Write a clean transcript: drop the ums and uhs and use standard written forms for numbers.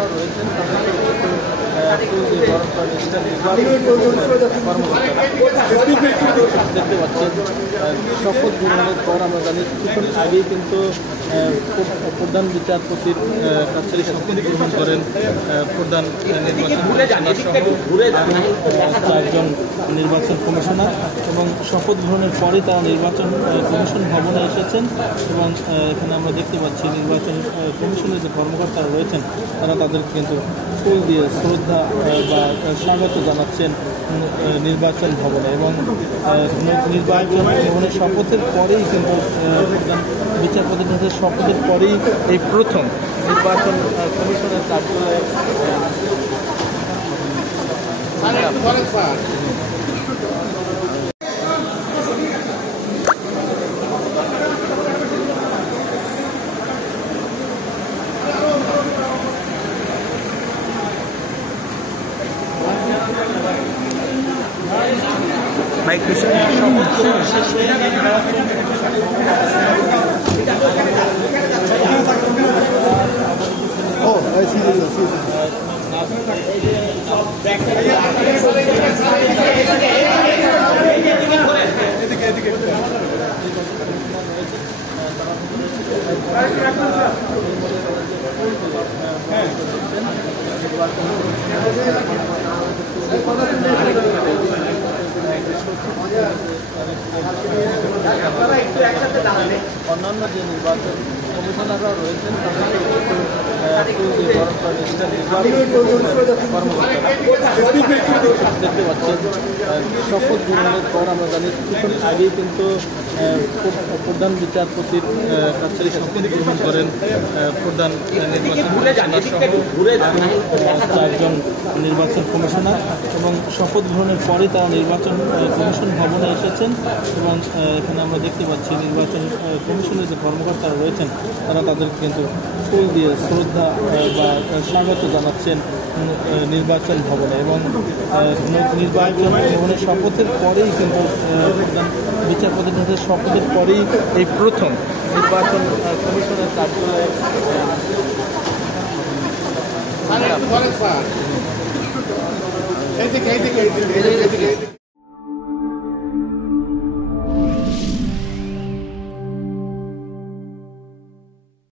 কমিশনাররা রয়েছেন তাদেরকে দেখতে পাচ্ছেন শপথ গ্রহণের পর আমরা জানি কিছুক্ষণ আগেই কিন্তু প্রধান বিচারপতির কাছে শপথ গ্রহণ করেন প্রধান চারজন নির্বাচন কমিশনার এবং শপথ গ্রহণের পরে তারা নির্বাচন কমিশন ভবনে এসেছেন এবং এখানে আমরা দেখতে পাচ্ছি নির্বাচন কমিশনের যে কর্মকর্তারা রয়েছেন তারা তাদেরকে কিন্তু ফুল দিয়ে শ্রদ্ধা বা স্বাগত জানাচ্ছেন নির্বাচন ভবনে এবং নির্বাচন ভবনের শপথের পরেই কিন্তু বিচারপতির কাছে শপথের পরেই এই প্রথম নির্বাচন কমিশনের কার্যালয়ে অন্যান্য যে নির্বাচন কমিশনাররা রয়েছেন দেখতে পাচ্ছেন শপথ গ্রহণের পর আমরা জানি কিছুক্ষণ আগেই কিন্তু প্রধান বিচারপতির কাছে শপথ গ্রহণ করেন প্রধান চারজন নির্বাচন কমিশনার এবং শপথ গ্রহণের পরে তারা নির্বাচন কমিশন ভবনে এসেছেন এবং এখানে আমরা দেখতে পাচ্ছি নির্বাচন কমিশনের যে কর্মকর্তারা রয়েছেন তারা তাদেরকে কিন্তু ফুল দিয়ে শ্রদ্ধা বা স্বাগত জানাচ্ছেন নির্বাচন ভবনে এবং নির্বাচন ভবনের শপথের পরেই কিন্তু প্রধান বিচারপতির কাছে শপথের পরেই এই প্রথম নির্বাচন কমিশনের কার্যালয়ে